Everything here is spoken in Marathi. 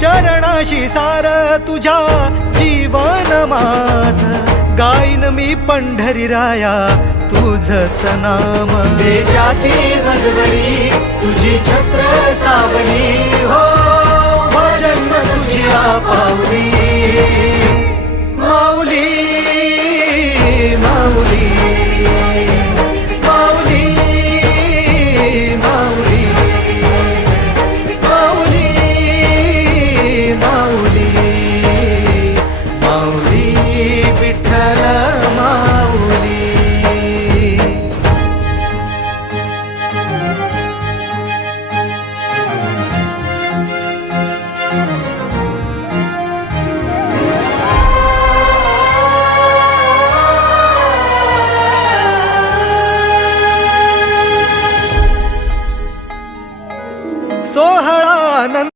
चरणाशी सार तुझ्या जीवन माझ गाईन मी पंढरी राया तुझच नाम देशाची मजबरी तुझी छत्र सावली हो जन्म तुझी पाऊल